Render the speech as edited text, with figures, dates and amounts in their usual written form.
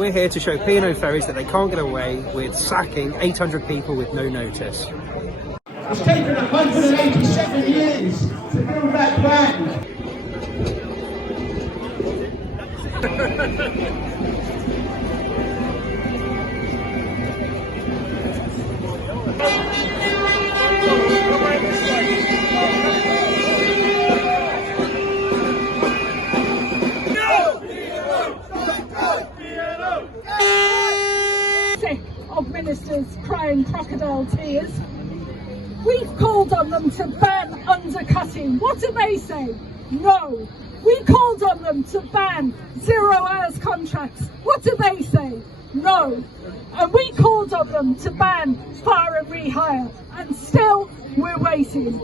We're here to show P&O Ferries that they can't get away with sacking 800 people with no notice. It's taken 187 years to build that plan. Sick of ministers crying crocodile tears. We've called on them to ban undercutting. What do they say? No. We called on them to ban 0 hours contracts. What do they say? No. And we called on them to ban fire and rehire. And still we're waiting.